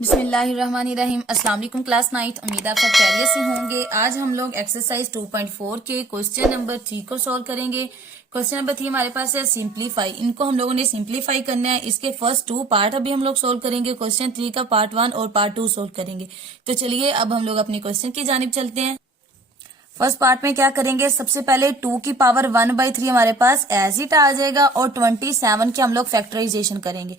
बिस्मिल्लाहिर्रहमानिर्रहीम। अस्सलाम वालेकुम क्लास 9। उम्मीद आप सब खैरियत से होंगे। आज हम लोग एक्सरसाइज 2.4 के क्वेश्चन नंबर 3 को सॉल्व करेंगे। क्वेश्चन नंबर 3 हमारे पास है सिंप्लीफाई। इनको हम लोगों ने सिंप्लीफाई करना है। इसके फर्स्ट 2 पार्ट अभी हम लोग सोल्व करेंगे। क्वेश्चन 3 का पार्ट 1 और पार्ट 2 सोल्व करेंगे। तो चलिए अब हम लोग अपने क्वेश्चन की जानिब चलते हैं। फर्स्ट पार्ट में क्या करेंगे, सबसे पहले 2 की पावर 1/3 हमारे पास एज इट आ जाएगा और 27 के हम लोग फैक्टराइजेशन करेंगे।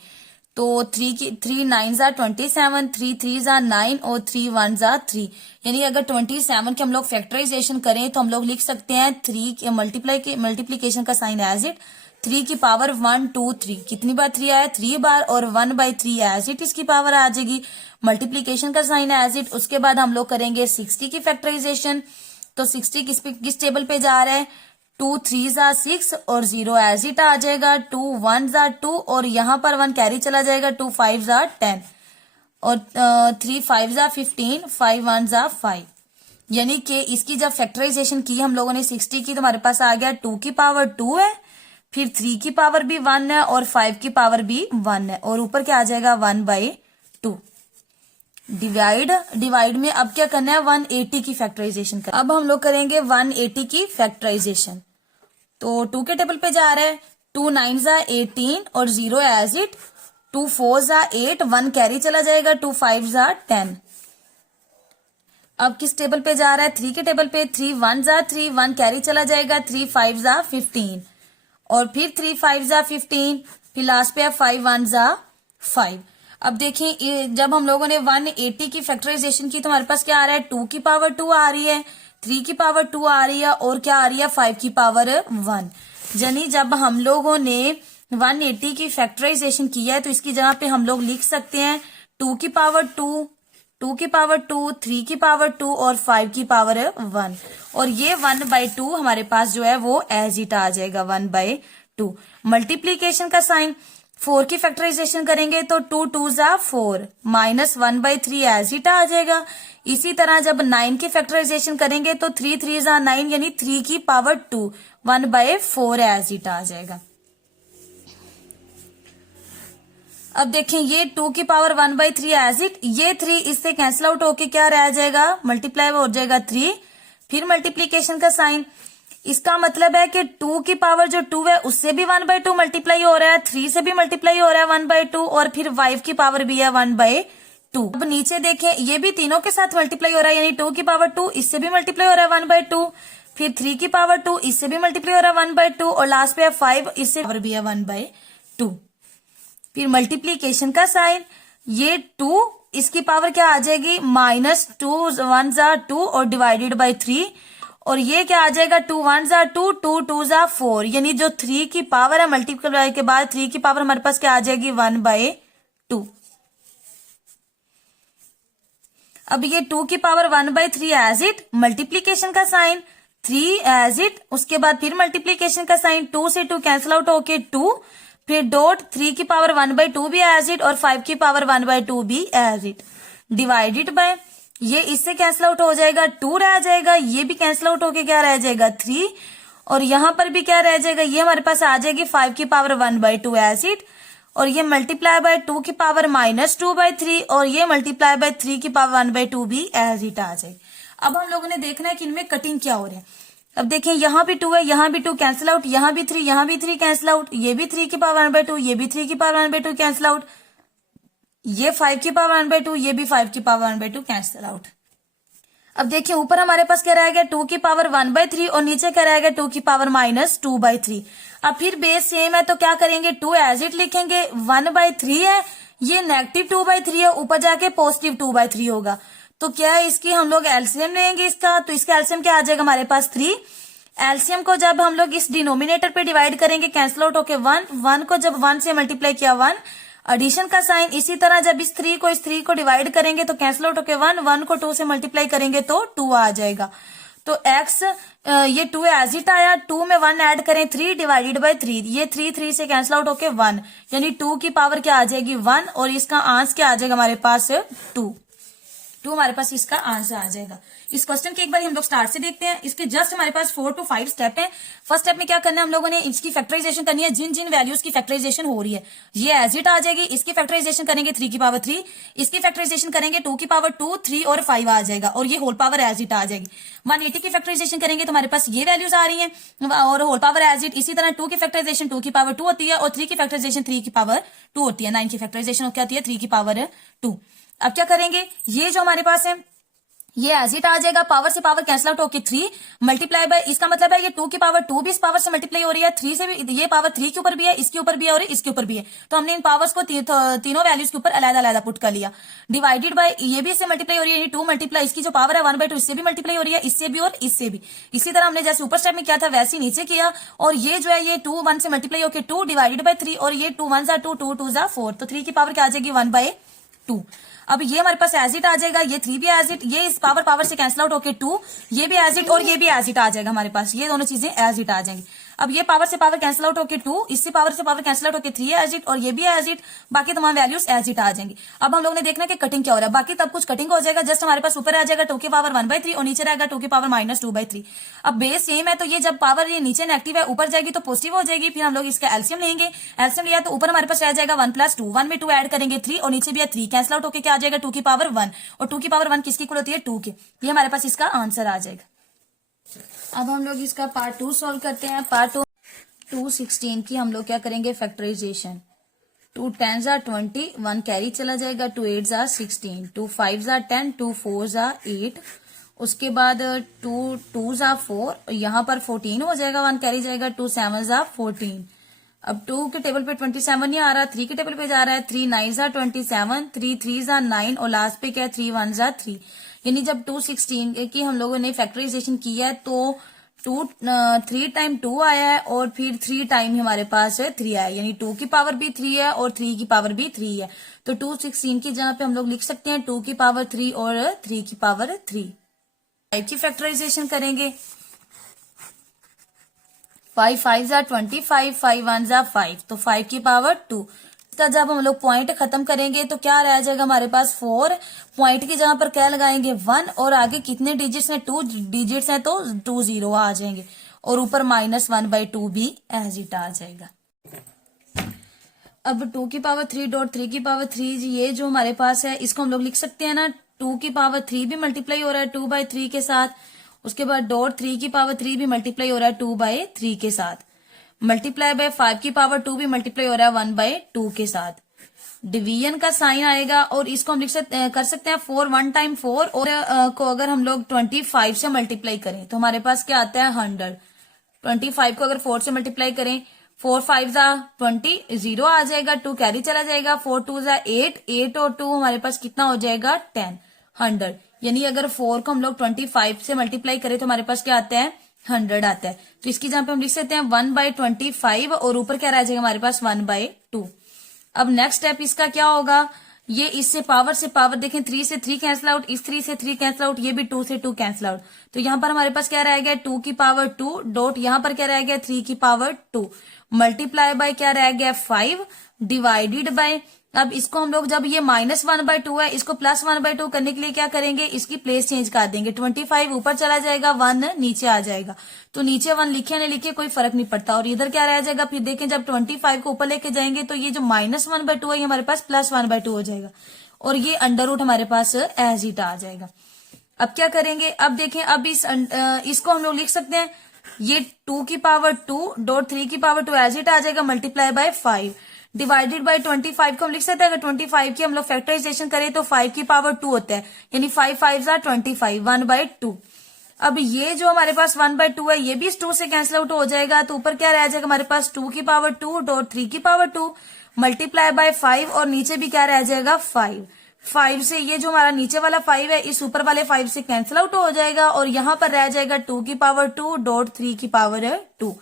तो 3 9 ज़ा 27, 3 3 ज़ा 9 और 3 1 ज़ा 3। यानी अगर 27 के हम लोग फैक्टराइजेशन करें तो हम लोग लिख सकते हैं 3 के मल्टीप्लीकेशन का साइन एज इट 3 की पावर 1 2 3। कितनी बार 3 आया, 3 बार, और 1/3 एज इट इसकी पावर आ जाएगी। मल्टीप्लीकेशन का साइन एज इट। उसके बाद हम लोग करेंगे 60 की फैक्टराइजेशन। तो 60 किस टेबल पे जा रहा है, 2 3 ज़ा 6 और 0 एज इट आ जाएगा। 2 1 ज़ा 2 और यहाँ पर 1 कैरी चला जाएगा। 2 5 ज़ा 10 और 3 5 ज़ा 15, 5 1 ज़ा 5। यानी कि इसकी जब फैक्टराइजेशन की हम लोगों ने 60 की तो हमारे पास आ गया 2 की पावर 2 है, फिर 3 की पावर भी 1 है और 5 की पावर भी 1 है, और ऊपर क्या आ जाएगा 1/2। डिवाइड में अब क्या करना है, 180 की फैक्टराइजेशन करना। अब हम लोग करेंगे 180 की फैक्टराइजेशन। तो 2 के टेबल पे जा रहा है। 2 9 ज़ा 18 और 0 एज इट। 2 4 ज़ा 8, 1 कैरी चला जाएगा। 2 5 ज़ा 10। अब किस टेबल पे जा रहा है, 3 के टेबल पे। 3 1 ज़ा 3, 1 कैरी चला जाएगा। 3 5 ज़ा 15 और फिर 3 5 ज़ा 15, फिर लास्ट पे है 5 1 ज़ा 5। अब देखें जब हम लोगों ने 180 की फैक्टराइजेशन की तो हमारे पास क्या आ रहा है, 2 की पावर 2 आ रही है, 3 की पावर 2 आ रही है और क्या आ रही है 5 की पावर 1। यानी जब हम लोगों ने 180 की फैक्टराइजेशन किया है तो इसकी जगह पे हम लोग लिख सकते हैं 2 की पावर 2, 2 की पावर 2, 3 की पावर 2 और 5 की पावर 1। और ये 1/2 हमारे पास जो है वो एज इट आ जाएगा 1/2। मल्टीप्लीकेशन का साइन, 4 की फैक्टराइजेशन करेंगे तो 2 2 ज़ा 4 माइनस 1/3 एज इट आ जाएगा। इसी तरह जब 9 की फैक्टराइजेशन करेंगे तो 3 3 ज़ा 9 यानी 3 की पावर 2 1/4 एज इट आ जाएगा। अब देखें ये 2 की पावर 1/3 एज इट, ये 3 इससे कैंसिल आउट होके क्या रह जाएगा, मल्टीप्लाई हो जाएगा 3। फिर मल्टीप्लीकेशन का साइन, इसका मतलब है कि 2 की पावर जो 2 है उससे भी 1/2 मल्टीप्लाई हो रहा है, 3 से भी मल्टीप्लाई हो रहा है 1/2 और फिर 5 की पावर भी है 1/2। अब नीचे देखें ये भी तीनों के साथ मल्टीप्लाई हो रहा है, यानी 2 की पावर 2 इससे भी मल्टीप्लाई हो रहा है 1/2, फिर 3 की पावर 2 इससे भी मल्टीप्लाई हो रहा है 1/2 और लास्ट पे है 5 इससे पावर भी है 1/2। फिर मल्टीप्लीकेशन का साइन, ये 2 इसकी पावर क्या आ जाएगी -2 1 ज़ा 2 और डिवाइडेड बाई 3, और ये क्या आ जाएगा 2 1 ज़ा 2, 2 2 ज़ा 4। यानी जो 3 की पावर है मल्टीप्लाई के बाद 3 की पावर हमारे पास क्या आ जाएगी 1/2। अब ये 2 की पावर 1/3 एज इट, मल्टीप्लीकेशन का साइन 3 एज इट, उसके बाद फिर मल्टीप्लीकेशन का साइन 2 से 2 कैंसिल आउट होके 2, फिर डॉट 3 की पावर 1/2 भी एज इट और 5 की पावर 1/2 भी एज इट। डिवाइडेड बाय, ये इससे कैंसिल आउट हो जाएगा 2 रह जाएगा, ये भी कैंसिल आउट होके क्या रह जाएगा 3, और यहां पर भी क्या रह जाएगा, ये हमारे पास आ जाएगी 5 की पावर 1/2 एज इट, और ये मल्टीप्लाई बाय 2 की पावर -2/3 और ये मल्टीप्लाई बाय 3 की पावर 1/2 भी एज इट आ जाएगी। अब हम लोगों ने देखना है कि इनमें कटिंग क्या हो रहा है। अब देखें यहाँ भी 2 है, यहाँ भी 2 कैंसिल आउट, यहाँ भी 3, यहाँ भी 3 कैंसिल आउट, ये भी 3 की पावर 1/2, ये भी 3 की पावर 1/2 कैंसिल आउट, ये 5 की पावर 1/2, ये भी 5 की पावर 1/2 कैंसिल आउट। अब देखिए ऊपर हमारे पास क्या रह गया 2 की पावर 1/3 और नीचे क्या रह गया 2 की पावर -2/3। अब फिर बेस सेम है तो क्या करेंगे 2 एज इट लिखेंगे, 1/3 है, ये -2/3 है, ऊपर जाके +2/3 होगा। तो क्या है इसकी हम लोग एलसीएम लेंगे इसका, तो इसका एलसीएम क्या आ जाएगा हमारे पास 3। एलसीएम को जब हम लोग इस डिनोमिनेटर पे डिवाइड करेंगे कैंसिल आउट होके 1 को जब 1 से मल्टीप्लाई किया 1, एडिशन का साइन, इसी तरह जब इस 3 को डिवाइड करेंगे तो कैंसिल आउट होके 1 को 2 से मल्टीप्लाई करेंगे तो 2 आ जाएगा। तो x ये 2 एज इट आया, 2 में 1 ऐड करें 3 डिवाइडेड बाय 3, ये 3 से कैंसिल आउट होके 1, यानी 2 की पावर क्या आ जाएगी 1 और इसका आंसर क्या आ जाएगा हमारे पास 2 2 हमारे पास इसका आंसर आ जाएगा। इस क्वेश्चन के एक बार हम लोग स्टार्ट से देखते हैं। इसके जस्ट हमारे पास 4 to 5 स्टेप है। फर्स्ट स्टेप में क्या करना है, हम लोगों ने इसकी फैक्टराइजेशन करनी है। जिन जिन वैल्यूज की फैक्टराइजेशन हो रही है ये एज इट आ जाएगी। इसकी फैक्टराइजेशन करेंगे 3 की पावर 3, इसकी फैक्टराइजेशन करेंगे 2 की पावर 2, 3 और 5 आ जाएगा और ये होल पावर एज इट आ जाएगी। 180 की फैक्टराइजेशन करेंगे तो हमारे पास ये वैल्यूज आ रही हैं और होल पावर एज इट। इसी तरह 2 की फैक्टराइजेशन 2 की पावर 2 होती है और 3 की फैक्टराइजेशन 3 की पावर 2 होती है। 9 की फैक्टराइजेशन क्या होती है, 3 की पावर 2। अब क्या करेंगे, ये जो हमारे पास है ये एज इट आ जाएगा। पावर से पावर कैंसिल आउट होके 3 मल्टीप्लाई बाय, इसका मतलब है ये 2 की पावर 2 भी इस पावर से मल्टीप्लाई हो रही है, 3 से भी, ये पावर 3 के ऊपर भी है, इसके ऊपर भी है और इसके ऊपर भी है। तो हमने इन पावर्स को तीनों वैल्यूज के ऊपर अलग-अलग पुट कर लिया। डिवाइडेड बाय, ये भी इससे मल्टीप्लाई हो रही है, 2 मल्टीप्लाई इसकी जो पावर है 1/2 इससे भी मल्टीप्लाई हो रही है, इससे भी और इससे भी। इसी तरह हमने जैसे ऊपर स्टेप में किया था वैसे नीचे किया और ये जो है ये 2 1 से मल्टीप्लाई होकर 2 डिवाइडेड बाय 3 और ये 2 1 2 2 2 4, तो 3 की पावर क्या आ जाएगी 1/2। अब ये हमारे पास एज इट आ जाएगा, ये 3 भी एज इट, ये इस पावर से कैंसिल आउट होके 2, ये भी एज इट और ये भी एज इट आ जाएगा हमारे पास। ये दोनों चीजें एज इट आ जाएंगी। अब ये पावर से पावर कैंसिल आउट होके 2, इससे पावर से पावर कैंसिल आउट होके 3 एज इट और ये भी एज इट, बाकी तमाम वैल्यूज एज इट आ जाएंगी। अब हम लोग ने देखना कि कटिंग क्या हो रहा है, बाकी तब कुछ कटिंग हो जाएगा। जस्ट हमारे पास ऊपर आ जाएगा 2 की पावर 1/3 और नीचे रहेगा 2 की पावर -2/3। अब बेस सेम है तो ये जब पावर ये नीचे नेगेटिव है ऊपर जाएगी तो पॉजिटिव हो जाएगी। फिर हम लोग इसका एलसीएम लेंगे, एलसीएम लिया तो ऊपर हमारे पास रह जाएगा 1 + 2, 1 में 2 ऐड करेंगे 3 और नीचे भी है 3, कैंसिल आउट होकर क्या आ जाएगा 2 की पावर 1 और 2 की पावर 1 किसकी इक्वल होती है 2 के। ये हमारे पास इसका आंसर आ जाएगा। अब हम लोग इसका पार्ट 2 सॉल्व करते हैं। पार्ट 216 की हम लोग क्या करेंगे, फैक्टराइजेशन। 2 10s are 20, 1 कैरी चला जाएगा, 2 8s are 16, 2 5s are 10, 2 4s are 8, उसके बाद 2 2s are 4, यहाँ पर 14 हो जाएगा, 1 कैरी जाएगा, 2 7s are 14। अब 2 के टेबल पे 27 नहीं आ रहा, 3 के टेबल पे जा रहा है, 3 9s are 27, 3 3s are 9 और लास्ट पे क्या है 3 1s are 3। यानी जब 216 की हम लोगों ने फैक्टराइजेशन किया है तो 3 टाइम 2 आया है और फिर 3 टाइम हमारे पास 3 आया, यानी 2 की पावर भी 3 है और 3 की पावर भी 3 है। तो 216 की जगह पे हम लोग लिख सकते हैं 2 की पावर 3 और 3 की पावर 3। 5 की फैक्टराइजेशन करेंगे, 5 5s are 25, 5 1s are 5, तो 5 की पावर 2। इसका जब हम लोग पॉइंट खत्म करेंगे तो क्या रह जाएगा हमारे पास 4, पॉइंट की जगह पर क्या लगाएंगे 1 और आगे कितने डिजिट्स हैं 2 डिजिट्स हैं तो 2 0 आ जाएंगे और ऊपर -1/2 भी एज इट आ जाएगा। अब 2 की पावर 3 डॉट 3 की पावर 3 ये जो हमारे पास है इसको हम लोग लिख सकते हैं ना, 2 की पावर 3 भी मल्टीप्लाई हो रहा है 2/3 के साथ, उसके बाद डॉट 3 की पावर 3 भी मल्टीप्लाई हो रहा है 2/3 के साथ, मल्टीप्लाई बाय 5 की पावर 2 भी मल्टीप्लाई हो रहा है 1/2 के साथ। डिवीजन का साइन आएगा और इसको हम कर सकते हैं 4 1 टाइम 4 और को अगर हम लोग 25 से मल्टीप्लाई करें तो हमारे पास क्या आता है 100। 25 को अगर 4 से मल्टीप्लाई करें 4 5 20, 0 आ जाएगा, 2 कैरी चला जाएगा, 4 2 8, 8 और 2 हमारे पास कितना हो जाएगा 10, 100। यानी अगर 4 को हम लोग 25 से मल्टीप्लाई करें तो हमारे पास क्या आता है 100 आता है। तो इसकी जगह पे हम लिख सकते हैं 1/25 और ऊपर क्या रह जाएगा हमारे पास 1/2। अब नेक्स्ट स्टेप इसका क्या होगा, ये इससे पावर देखें 3 से 3 कैंसिल आउट, इस 3 से 3 कैंसिल आउट, ये भी 2 से 2 कैंसिल आउट, तो यहाँ पर हमारे पास क्या रह गया 2 की पावर 2 डॉट यहाँ पर क्या रह गया 3 की पावर 2 मल्टीप्लाई बाय क्या रह गया 5 डिवाइडेड बाय। अब इसको हम लोग जब ये -1/2 है इसको +1/2 करने के लिए क्या करेंगे, इसकी प्लेस चेंज कर देंगे, 25 ऊपर चला जाएगा 1 नीचे आ जाएगा, तो नीचे 1 लिखे नहीं लिखे कोई फर्क नहीं पड़ता और इधर क्या रह जाएगा। फिर देखें जब 25 को ऊपर लेके जाएंगे तो ये जो -1/2 है ये हमारे पास +1/2 हो जाएगा और ये अंडर रूट हमारे पास एज इट आ जाएगा। अब क्या करेंगे, अब देखें अब इसको हम लोग लिख सकते हैं ये 2 की पावर 2 डॉट 3 की पावर 2 एज इट आ जाएगा मल्टीप्लाई बाय 5 डिवाइडेड बाय 25 को हम लिख सकते हैं, अगर 25 की हम लोग फैक्टराइजेशन करें तो 5 की पावर 2 होता है, यानी 5 5s are 25, 1/2। अब ये जो हमारे पास 1/2 है ये भी इस 2 से कैंसिल आउट हो जाएगा, तो ऊपर क्या रह जाएगा हमारे पास 2 की पावर 2 डॉट 3 की पावर 2 मल्टीप्लाई बाय 5 और नीचे भी क्या रह जाएगा 5 से ये जो हमारा नीचे वाला 5 है इस ऊपर वाले 5 से कैंसिल आउट हो जाएगा और यहाँ पर रह जाएगा 2 की पावर 2 डॉट 3 की पावर 2।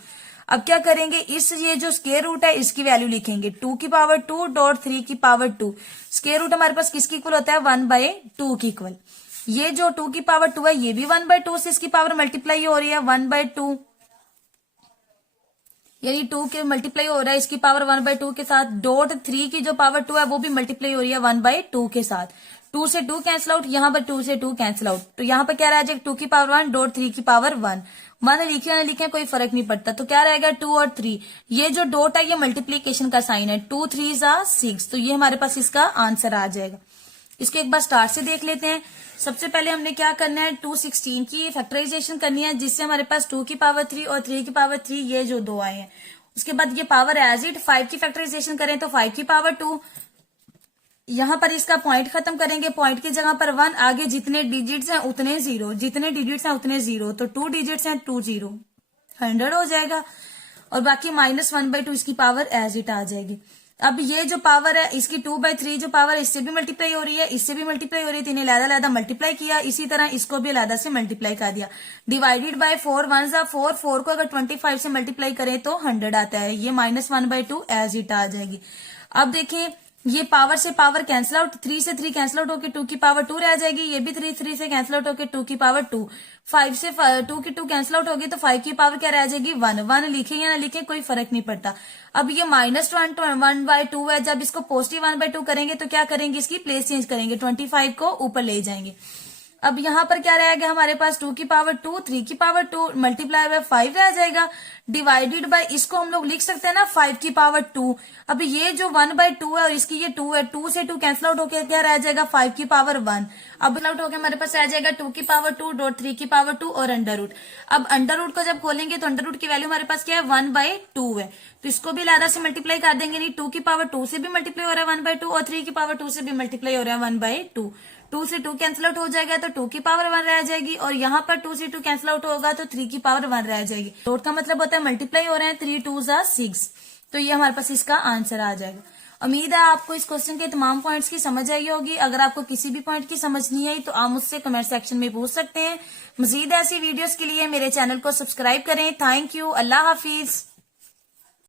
अब क्या करेंगे, इस ये जो स्क्वायर रूट है इसकी वैल्यू लिखेंगे 2 की पावर 2 डॉट 3 की पावर 2। स्क्वायर रूट हमारे पास किसकी इक्वल होता है 1/2 की इक्वल। ये जो 2 की पावर 2 है ये भी 1/2 से इसकी पावर मल्टीप्लाई हो रही है 1/2, यानी 2 के मल्टीप्लाई हो रहा है इसकी पावर 1/2 के साथ, डॉट 3 की जो पावर 2 है वो भी मल्टीप्लाई हो रही है 1/2 के साथ। 2 से 2 कैंसिल आउट, यहाँ पर 2 से 2 कैंसिल आउट, तो यहाँ पर क्या रह जाएगा 2 की पावर 1 डॉट 3 की पावर 1। 1 लिखे ना लिखे कोई फर्क नहीं पड़ता, तो क्या रहेगा 2 और 3, ये जो डॉट है ये मल्टीप्लीकेशन का साइन है, 2 3 6, तो ये हमारे पास इसका आंसर आ जाएगा। इसको एक बार स्टार्ट से देख लेते हैं। सबसे पहले हमने क्या करना है 216 की फैक्टराइजेशन करनी है, जिससे हमारे पास 2 की पावर 3 और 3 की पावर 3 ये जो दो आए हैं। उसके बाद ये पावर एज इट 5 की फैक्टराइजेशन करें तो 5 की पावर 2, यहां पर इसका पॉइंट खत्म करेंगे, पॉइंट की जगह पर 1, आगे जितने डिजिट्स हैं उतने 0, जितने डिजिट्स हैं उतने 0, तो 2 डिजिट्स हैं 2 0, 100 हो जाएगा। और बाकी -1/2 इसकी पावर एज इट आ जाएगी। अब ये जो पावर है इसकी 2/3 जो पावर है इससे भी मल्टीप्लाई हो रही है, इससे भी मल्टीप्लाई हो रही है, इन्हें अलग-अलग मल्टीप्लाई किया, इसी तरह इसको भी अलग से मल्टीप्लाई कर दिया। डिवाइडेड बाय 4 1 4, 4 को अगर 25 से मल्टीप्लाई करें तो 100 आता है, ये -1/2 एज इट आ जाएगी। अब देखिए ये पावर से पावर कैंसिल आउट, 3 से 3 कैंसिल आउट होकर 2 की पावर 2 रह जाएगी, ये भी 3 से कैंसिल आउट होकर 2 की पावर 2, 5 से 2 की 2 कैंसिल आउट होगी तो 5 की पावर क्या रह जाएगी 1। 1 लिखे या ना लिखे कोई फर्क नहीं पड़ता। अब ये -1/2 है, जब इसको पॉजिटिव 1/2 करेंगे तो क्या करेंगे इसकी प्लेस चेंज करेंगे, 25 को ऊपर ले जाएंगे। अब यहां पर क्या रहेगा हमारे पास 2 की पावर 2, 3 की पावर 2 मल्टीप्लाई बाय 5 रह जाएगा, डिवाइडेड बाय इसको हम लोग लिख सकते हैं ना 5 की पावर 2। अब ये जो 1/2 है और इसकी ये 2 है, 2 से 2 कैंसिल आउट होकर क्या रह जाएगा 5 की पावर 1। अब आउट होकर हमारे पास रह जाएगा 2 की पावर 2 डॉट 3 की पावर 2 और अंडर रूट। अब अंडर रूट को जब खोलेंगे तो अंडर रूट की वैल्यू हमारे पास क्या है 1/2 है, तो इसको भी लादा से मल्टीप्लाई कर देंगे, नहीं 2 की पावर 2 से भी मल्टीप्लाई हो रहा है 1/2 और 3 की पावर 2 से भी मल्टीप्लाई हो रहा है 1/2। 2 से 2 कैंसिल आउट हो जाएगा तो 2 की पावर 1 रह जाएगी, और यहाँ पर 2 से 2 कैंसिल आउट होगा तो 3 की पावर 1 रह जाएगी। डॉट का मतलब होता है मल्टीप्लाई हो रहे हैं, 3 2 6, तो ये हमारे पास इसका आंसर आ जाएगा। उम्मीद है आपको इस क्वेश्चन के तमाम पॉइंट्स की समझ आई होगी। अगर आपको किसी भी पॉइंट की समझ नहीं आई तो आप मुझसे कमेंट सेक्शन में पूछ सकते हैं। मजीद ऐसी वीडियोस के लिए मेरे चैनल को सब्सक्राइब करें। Thank you, Allah Hafiz.